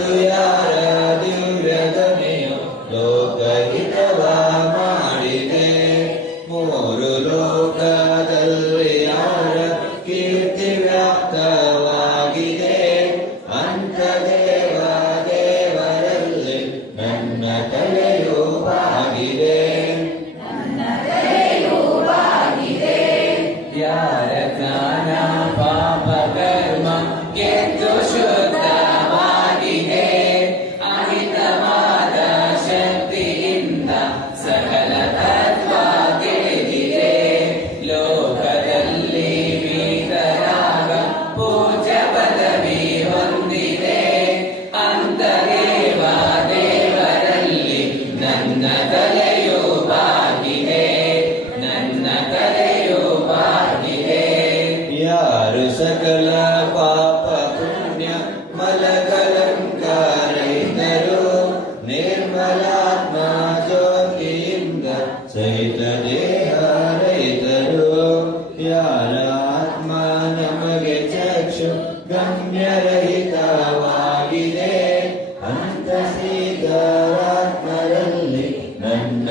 ಇದು ಯಾರ ದಿವ್ಯದನೆಯು ಲೋಕಹಿತವ ಮಾಡಿದೆ. ಮೂರು ಲೋಕದಲ್ಲಿ ಯಾರ ಕೀರ್ತಿ ವ್ಯಾಪ್ತವಾಗಿದೆ? ಅಂತ ದೇವ ದೇವರಲ್ಲಿ ನನ್ನ ತಲೆಯು ಬಾಗಿದೆ. ಯಾರ ಜ್ಞಾನ ಪಾಪ ಕರ್ಮ ಗೆದ್ದು ಯಾರು ಸಕಲ ಪಾಪ ಪುಣ್ಯ ಮಲಕಲಂಕಾರೈತರು ನಿರ್ಮಲಾತ್ಮ ಜ್ಯೋತಿಯಿಂದ ಸಹಿತ ದೇಹ ರೈತರು ಯಾರ ಆತ್ಮ ನಮಗೆ ಚಕ್ಷು ಗಮ್ಯರಹಿತವಾಗಿದೆ ಅಂತ ಶ್ರೀಧರಾತ್ಮರಲ್ಲಿ ನನ್ನ